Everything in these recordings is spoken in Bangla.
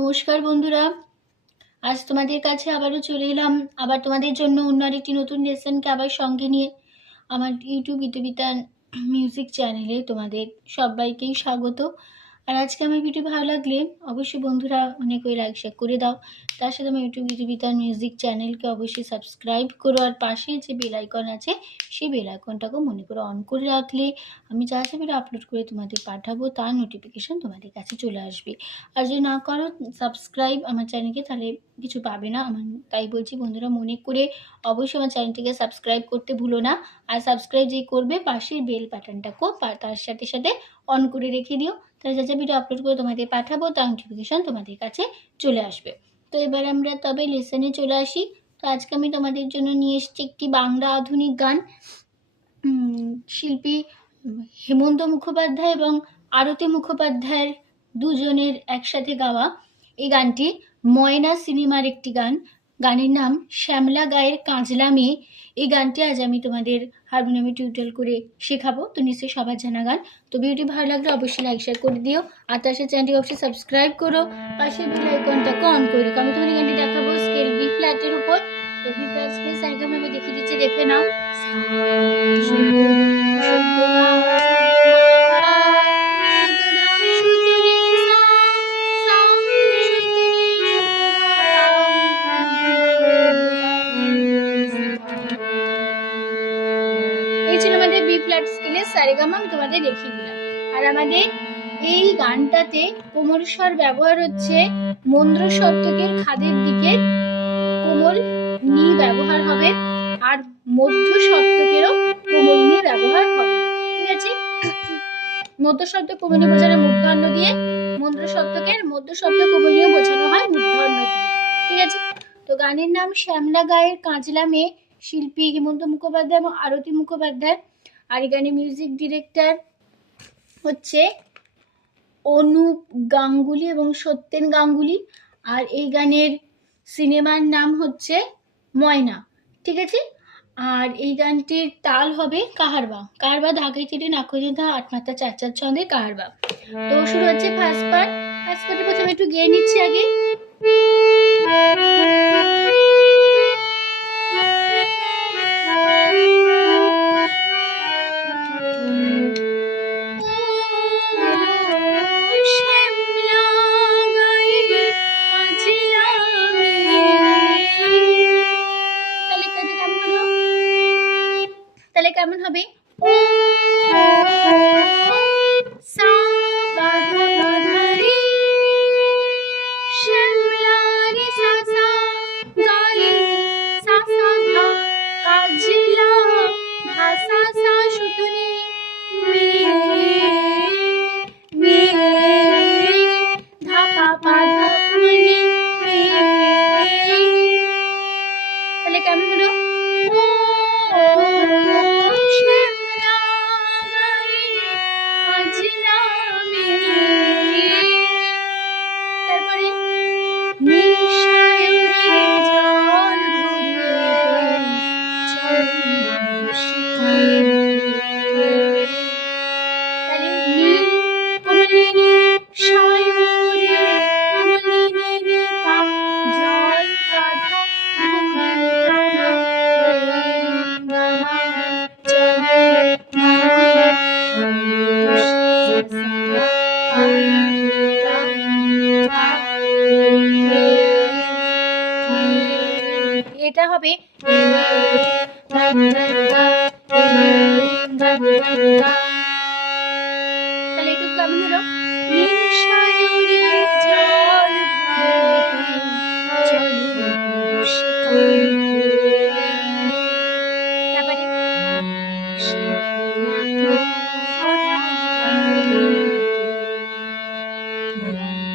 নমস্কার বন্ধুরা, আজ তোমাদের কাছে আবারও চলে এলাম। আবার তোমাদের জন্য অন্য আরেকটি নতুন লেসনকে আবার সঙ্গে নিয়ে আমার ইউটিউব বিদ্যুবিতান মিউজিক চ্যানেলে তোমাদের সবাইকেই স্বাগত। আর আজকে আমার ভিডিও ভালো লাগলে অবশ্যই বন্ধুরা অনেক ওই লাইক শেয়ার করে দাও। তার সাথে আমার ইউটিউব বিদ্যুবিতান মিউজিক চ্যানেলকে অবশ্যই সাবস্ক্রাইব করো। আর পাশে যে বেল আইকন আছে সেই বেল আইকনটাকেও মনে করে অন করে রাখলে আমি যা যা ভিডিও আপলোড করে তোমাদের পাঠাবো তার নোটিফিকেশন তোমাদের কাছে চলে আসবে। আর যদি না করো সাবস্ক্রাইব আমার চ্যানেলকে, তাহলে কিছু পাবে না। তাই বলছি বন্ধুরা, মনে করে অবশ্যই আমার চ্যানেলটিকে সাবস্ক্রাইব করতে ভুলো না। আর সাবস্ক্রাইব যেই করবে পাশের বেল বাটনটাকেও তার সাথে সাথে অন করে রেখে দিও, তাহলে যা যা ভিডিও আপলোড করে তোমাদের পাঠাবো তার নোটিফিকেশন তোমাদের কাছে চলে আসবে। তো এবার আমরা তবে লেসনে চলে আসি। তো আজকে আমি তোমাদের জন্য নিয়ে এসেছি একটি বাংলা আধুনিক গান, শিল্পী হেমন্ত মুখোপাধ্যায় এবং আরতি মুখোপাধ্যায়ের দুজনের একসাথে গাওয়া এই গানটি ময়না সিনেমার একটি গান। গানের নাম শ্যামলা গায়ের কাঁচলা মেয়ে। এই গানটি আজ আমি তোমাদের হারমোনিয়ামে টিউটোরিয়াল করে শেখাবো। তো নিশ্চয়ই সবার জানা গান। তো ভিডিওটি ভালো লাগলে অবশ্যই লাইক শেয়ার করে দিও। আর তার সাথে চ্যানেলটি অবশ্যই সাবস্ক্রাইব করো, পাশের বেল আইকনটাকে অন করে রেখো। আমি তোমাদের গানটি দেখাবো স্কেল বি ফ্ল্যাটের উপর। তো বি ফ্ল্যাট স্কেল সাইকেল আমি দেখিয়ে দিচ্ছি, দেখে নাও। এই ছিল আমাদের বি ফ্ল্যাট স্কেলের সারেগামা, আমি তোমাদের দেখিয়ে দিলাম। আর আমাদের এই গানটাতে কোমল স্বর ব্যবহার হচ্ছে মন্দ্র সপ্তকের খাদের দিকে কোমল নি ব্যবহার হবে, আর মধ্য সপ্তকেরও কোমল নি ব্যবহার হবে। ঠিক আছে, মধ্য শব্দ কোমল নি বোঝানো মূর্ধন্য দিয়ে, মন্দ্র সপ্তকের মধ্য শব্দ কোমল নি বোঝানো হয় মূর্ধন্য দিয়ে। ঠিক আছে, তো গানের নাম শ্যামলা গায়ের কাঁচলা মেয়ে, শিল্পী হেমন্ত মুখোপাধ্যায় এবং আরতি মুখোপাধ্যায়। আর এই গানের মিউজিক ডিরেক্টর হচ্ছে অনুপ গাঙ্গুলি এবং সত্যেন গাঙ্গুলি। আর এই গানের সিনেমার নাম হচ্ছে ময়না। ঠিক আছে, আর এই গানটির তাল হবে কাহারবা। কাহারবা ধাগে চিঠি নাক্ষরিধা আট মাত্রা চার চার ছন্দে কাহারবা। তো শুরু হচ্ছে ফার্স্ট পার্ট। ফার্স্ট পার্টে প্রথমে একটু গেয়ে নিচ্ছি আগে। তাহলে কেমন হবে? তাহলে কেমন হলো? তারপরে এটা হবে তাহলে একটু কেমন হলো?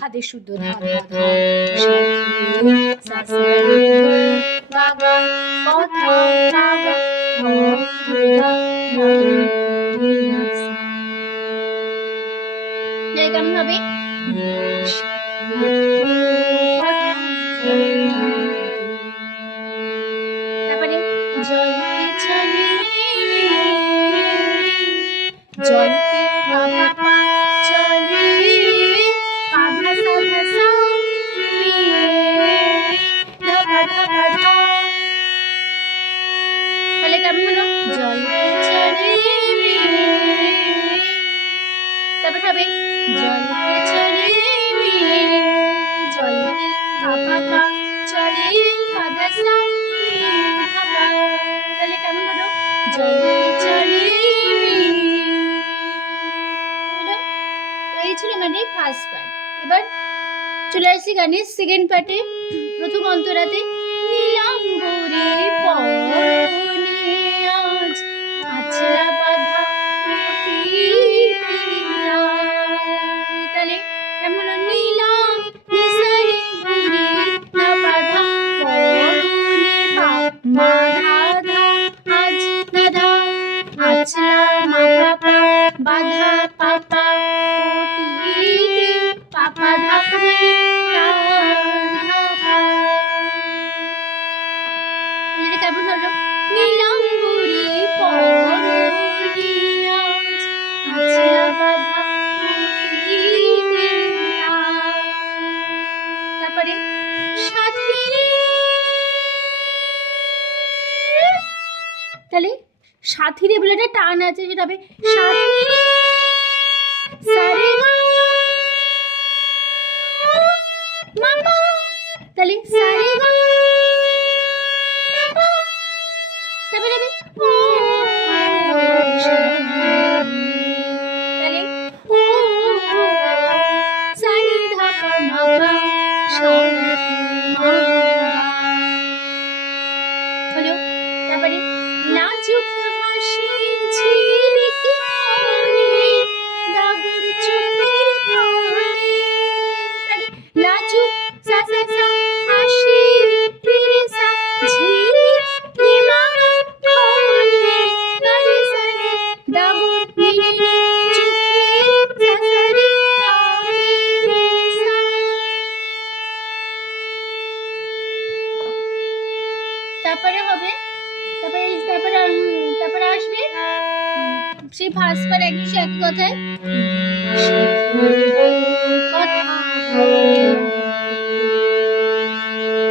খাদের শুদ্ধ ধা ধা ধা কেমন হবে? তারপরে জলকে চলে জলকে চলে তারপর হবে জলকে চলে জলকে পা চলে পাধাসা তাহলে কেমন হলো জলকে চলে এই ছিল মানে ফার্স্ট পার্ট। এবার চলে আসছি গানের সেকেন্ড পার্টে। প্রথম অন্তরাতে নীলাম্বরে পরনে আজ আছলা বাঁধা তাহলে কেমন হলো নীলাম নিসারি বুড়ি না বাঁধা পরনে মা ধা আজ না ধা আছলা মা পাপা বাঁধা পাপা পাপা ধাপে কেমন হলো নীলাম্বরে পরনে আজ আছলা বাঁধা তারপরে সাথীরে তাহলে সাথীরে বলে একটা টান আছে সেটা হবে সাথীরে সারে মামা তাহলে সারে তারপরে হবে তাহলে সানি ধাপা মামা হলো। তারপরে নাচুক হাসি ঝিলিকি মনে দাগুর চোখের কোণে নাচুক সা সা সা হাসি রে সা ঝিলিকি মনে নারে সারে দাগুর মিনি চোখের সা সা রে সা তারপরে হবে তারপরে আসবে সেই ফার্স্ট পার একই কথায়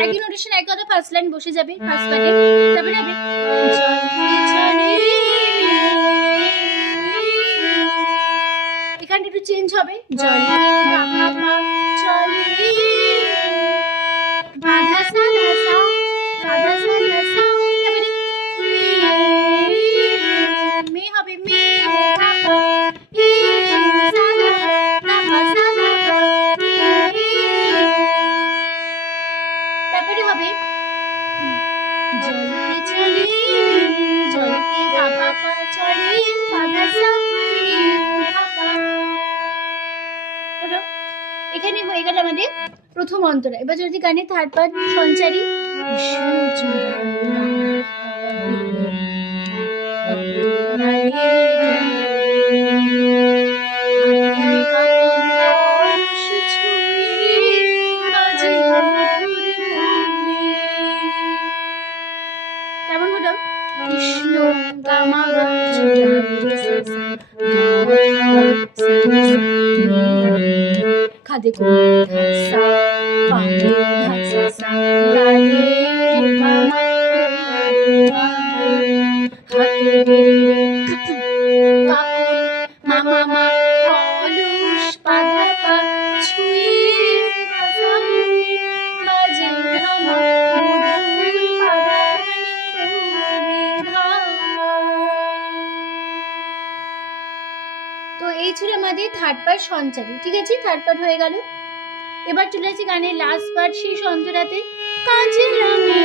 একই নোটেশন এক কথা ফার্স্ট লাইন বসে যাবে ফার্স্ট পার্টে। তারপরে হবে এখানটা একটু চেঞ্জ হবে জল চলে বাধা সা বাধা সা তারপরে মে হবে মে তারপরে হবে জলকে চলে জলকে পাপা চলে পাধাসা এখানে হয়ে গেল আমাদের প্রথম অন্তরা। এবার যদি গানে থার্ড পার্ট সঞ্চারী কেমন হলো কৃষ্ণ গামা খাদে ধাসা পাদে ধাসা গালে গামা হাতে মামা মা অলুষ পাধা পা ছুঁয়ে বাজে ধামা তো এই ছিল আমাদের থার্ড পার্ট সঞ্চারী। ঠিক আছে, থার্ড পার্ট হয়ে গেল। এবার চলে আসছি গানের লাস্ট পার্ট শেষ অন্তরাতে কাজে লাগে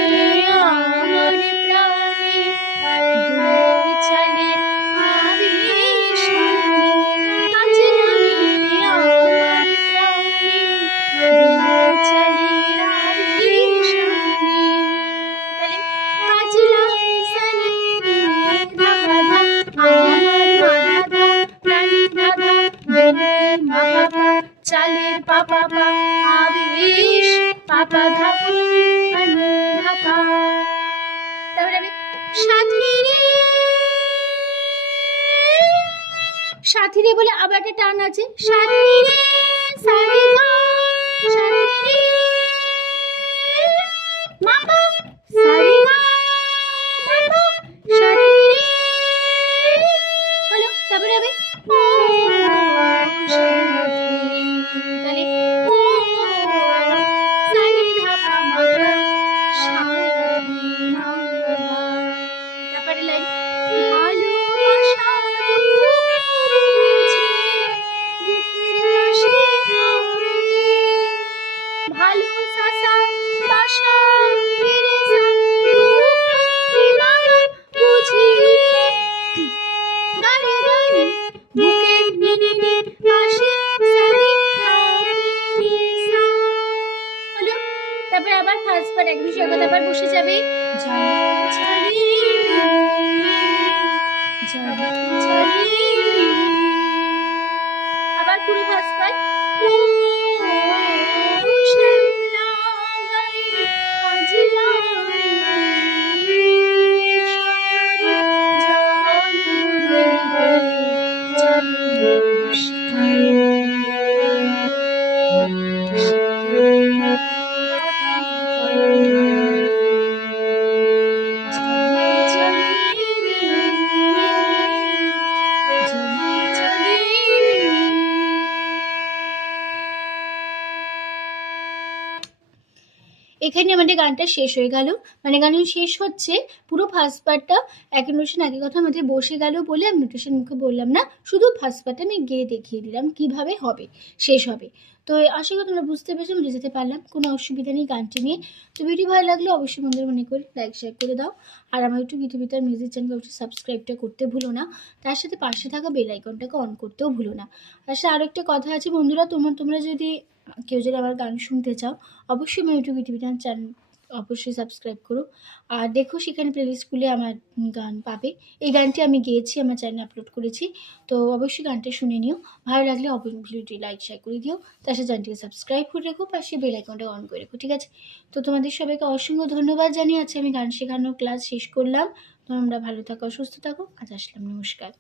আমার প্রাণে দুই চলে আবেশ কাজে লাগে আমার প্রাণে দুই চলে আবেশ তাহলে কাজে লাগে সানি ধাপা ধাপা মাধা চালের পাপা আবেশ পাপা ধাপা ধাপা তারপরে আমি সাথীরে বলে আবার একটা টান আছে সাথীরে সারে গা সাথীরে মাপা সারে গা মাপা সাথীরে হলো। তারপরে আমি বসে যাবে। আবার পুরো ভাঁজ পায়। এখানে আমাদের গানটা শেষ হয়ে গেল। মানে গান শেষ হচ্ছে, পুরো ফার্স্ট পার্টটা একই নোটেশন একই কথা আমাদের বসে গেল বলে আমি নোটেশন মুখে বললাম না, শুধু ফার্স্ট পার্টটা আমি গেয়ে দেখিয়ে দিলাম কিভাবে হবে, শেষ হবে। তো আশা করি তোমরা বুঝতে পেরেছো, আমি যেতে পারলাম, কোনো অসুবিধা নেই গানটি নিয়ে। তো ভিডিও ভালো লাগলে অবশ্যই বন্ধুরা মনে করে লাইক শেয়ার করে দাও। আর আমার একটু গীতবিতার মিউজিক চ্যানেল অবশ্যই সাবস্ক্রাইবটা করতে ভুলো না, তার সাথে পাশে থাকা বেল আইকনটাকে অন করতেও ভুলো না। তার সাথে আরও একটা কথা আছে বন্ধুরা, তোমরা যদি কেউ যদি আমার গান শুনতে চাও, অবশ্যই আমার ইউটিউব গীতবিতান চ্যানেল অবশ্যই সাবস্ক্রাইব করো। আর দেখো সেখানে প্লেলিস্ট খুলে আমার গান পাবে। এই গানটি আমি গেয়েছি, আমার চ্যানেলে আপলোড করেছি, তো অবশ্যই গানটা শুনে নিও। ভালো লাগলে অবশ্যই ভিডিওটি লাইক শেয়ার করে দিও, তার সাথে চ্যানেলটিকে সাবস্ক্রাইব করে রেখো, পাশে বেল আইকনটা অন করে রেখো, ঠিক আছে? তো তোমাদের সবাইকে অসংখ্য ধন্যবাদ জানিয়ে আছে আমি গান শেখানোর ক্লাস শেষ করলাম। তোমরা ভালো থাকো, সুস্থ থাকো, আজ আসলাম, নমস্কার।